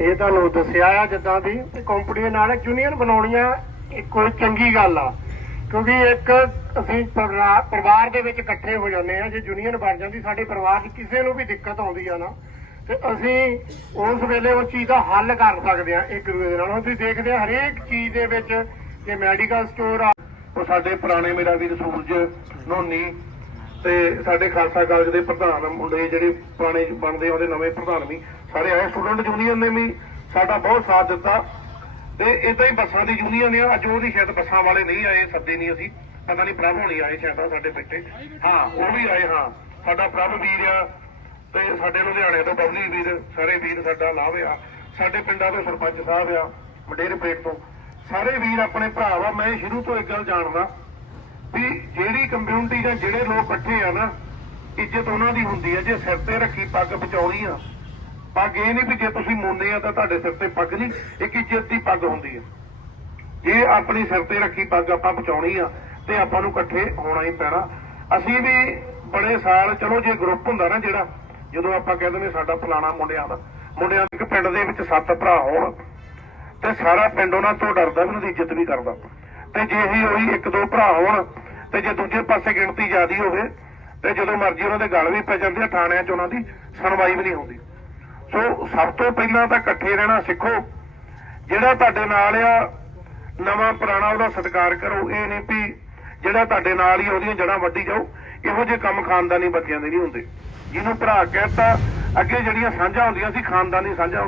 ਇਹ ਤੁਹਾਨੂੰ ਦੱਸਿਆ ਆ ਜਿੱਦਾਂ ਦੀ ਕੰਪਨੀ ਦੇ ਨਾਲ ਯੂਨੀਅਨ ਬਣਾਉਣੀਆਂ ਕੋਈ ਚੰਗੀ ਗੱਲ ਆ। ਕਿਉਂਕਿ ਇੱਕ ਅਸੀਂ ਪਰਿਵਾਰ ਦੇ ਵਿੱਚ ਇਕੱਠੇ ਹੋ ਜਾਂਦੇ ਆ, ਜੇ ਯੂਨੀਅਨ ਬਣ ਜਾਂਦੀ, ਸਾਡੇ ਪਰਿਵਾਰ 'ਚ ਕਿਸੇ ਨੂੰ ਵੀ ਦਿੱਕਤ ਆਉਂਦੀ ਆ ਨਾ, ਤੇ ਅਸੀਂ ਉਸ ਵੇਲੇ ਉਸ ਚੀਜ਼ ਦਾ ਹੱਲ ਕਰ ਸਕਦੇ ਆ ਇੱਕ ਦੂਜੇ ਦੇ ਨਾਲ। ਹੁਣ ਤੁਸੀਂ ਦੇਖਦੇ ਆ, ਹਰੇਕ ਚੀਜ਼ ਦੇ ਵਿੱਚ ਜੇ ਮੈਡੀਕਲ ਸਟੋਰ ਆ, ਉਹ ਸਾਡੇ ਪੁਰਾਣੇ ਮੇਰਾ ਵੀਰ ਸੂਰਜ ਨੋਨੀ ਤੇ ਸਾਡੇ ਖਾਲਸਾ ਕਾਲਜ ਦੇ ਪ੍ਰਧਾਨ ਮੁੰਡੇ ਜਿਹੜੇ ਪੁਰਾਣੇ ਬਣਦੇ ਉਹਦੇ ਨਵੇਂ ਪ੍ਰਧਾਨ ਵੀ ਸਾਰੇ ਆਏ ਸਟੂਡੈਂਟ ਯੂਨੀਅਨ ਨੇ ਵੀ ਸਾਡਾ ਬਹੁਤ ਸਾਥ ਦਿੱਤਾ। ਤੇ ਇਦਾਂ ਹੀ ਬੱਸਾਂ ਦੀ ਯੂਨੀਅਨ ਆ, ਅੱਜ ਉਹਦੀ ਸ਼ਾਇਦ ਬੱਸਾਂ ਵਾਲੇ ਨਹੀਂ ਆਏ, ਸੱਦੇ ਨਹੀਂ ਅਸੀਂ। ਪਤਾ ਨਹੀਂ ਪ੍ਰਭ ਹੋਣੀ ਆਏ ਸ਼ਾਇਦ ਸਾਡੇ ਪਿੱਟੇ ਹਾਂ, ਉਹ ਵੀ ਆਏ, ਹਾਂ। ਸਾਡਾ ਪ੍ਰਭ ਵੀਰ ਆ, ਤੇ ਸਾਡੇ ਲੁਧਿਆਣੇ ਤੋਂ ਬਬਲੀ ਵੀਰ, ਸਾਰੇ ਵੀਰ ਸਾਡਾ ਲਾਭ ਆ। ਸਾਡੇ ਪਿੰਡਾਂ ਦੇ ਸਰਪੰਚ ਸਾਹਿਬ ਆ, ਵਡੇਰੇ ਪੇਟ ਤੋਂ। ਸਾਰੇ ਵੀਰ ਆਪਣੇ ਭਰਾ ਵਾ, ਮੈਂ ਸ਼ੁਰੂ ਤੋਂ ਇੱਕ ਗੱਲ ਜਾਣਦਾ। ਵੀ ਜਿਹੜੀ ਕਮਿਊਨਿਟੀ ਜਾਂ ਜਿਹੜੇ ਲੋਕ ਇਕੱਠੇ ਆ ਨਾ, ਇੱਜ਼ਤ ਉਹਨਾਂ ਦੀ ਹੁੰਦੀ ਹੈ ਜੇ ਸਿਰ ਤੇ ਰੱਖੀ ਪੱਗ ਬਚਾਉਣੀ ਆ। ਪੱਗ ਇਹ ਨਹੀਂ ਵੀ ਜੇ ਤੁਸੀਂ ਮੁੰਨੇ ਆ ਤਾਂ ਤੁਹਾਡੇ ਸਿਰ ਤੇ ਪੱਗ ਨਹੀਂ, ਇੱਕ ਇੱਜ਼ਤ ਦੀ ਪੱਗ ਹੁੰਦੀ ਹੈ ਜੇ ਆਪਣੀ ਸਿਰ ਤੇ ਰੱਖੀ ਪੱਗ ਆਪਾਂ ਬਚਾਉਣੀ ਆ, ਤੇ ਆਪਾਂ ਨੂੰ ਇਕੱਠੇ ਹੋਣਾ ਹੀ ਪੈਣਾ। ਅਸੀਂ ਵੀ ਬੜੇ ਸਾਲ, ਚਲੋ ਜੇ ਗਰੁੱਪ ਹੁੰਦਾ ਨਾ ਜਿਹੜਾ, ਜਦੋਂ ਆਪਾਂ ਕਹਿੰਦੇ ਨੇ ਸਾਡਾ ਫਲਾਣਾ ਮੁੰਡਿਆਂ ਦਾ, ਮੁੰਡਿਆਂ ਦੇ ਇੱਕ ਪਿੰਡ ਦੇ ਵਿੱਚ ਸੱਤ ਭਰਾ ਹੋਣ, ਤੇ ਸਾਰਾ ਪਿੰਡ ਉਹਨਾਂ ਤੋਂ ਡਰਦਾ, ਵੀ ਉਹਨਾਂ ਦੀ ਇੱਜ਼ਤ ਵੀ ਕਰਦਾ। ਤੇ ਜੇ ਹੀ ਉਹੀ ਇੱਕ ਦੋ ਭਰਾ ਹੋਣ ਤੇ ਜੇ ਦੂਜੇ ਪਾਸੇ ਗਿਣਤੀ ਜ਼ਿਆਦੀ ਹੋਵੇ ਤੇ ਜਦੋਂ ਮਰਜ਼ੀ ਉਹਨਾਂ ਦੇ ਗਲ ਵੀ ਪੈ ਜਾਂਦੇ ਆ, ਥਾਣਿਆਂ 'ਚ ਉਹਨਾਂ ਦੀ ਸੁਣਵਾਈ ਵੀ ਨਹੀਂ ਹੁੰਦੀ। ਸੋ ਸਭ ਤੋਂ ਪਹਿਲਾਂ ਤਾਂ ਇਕੱਠੇ ਰਹਿਣਾ ਸਿੱਖੋ। ਜਿਹੜਾ ਤੁਹਾਡੇ ਨਾਲ ਆ, ਨਵਾਂ ਪੁਰਾਣਾ ਉਹਦਾ ਸਤਿਕਾਰ ਕਰੋ। ਇਹ ਨਹੀਂ ਵੀ ਜਿਹੜਾ ਤੁਹਾਡੇ ਨਾਲ ਹੀ ਉਹਦੀਆਂ ਜੜਾਂ ਵੱਢੀ ਜਾਓ, ਇਹੋ ਜਿਹੇ ਕੰਮ ਖਾਨਦਾਨੀ ਬੱਚਿਆਂ ਦੇ ਨਹੀਂ ਹੁੰਦੇ। ਜਿਹਨੂੰ ਭਰਾ ਕਹਿਤਾ, ਅੱਗੇ ਜਿਹੜੀਆਂ ਸਾਂਝਾਂ ਹੁੰਦੀਆਂ ਸੀ, ਖਾਨਦਾਨੀ ਸਾਂਝਾਂ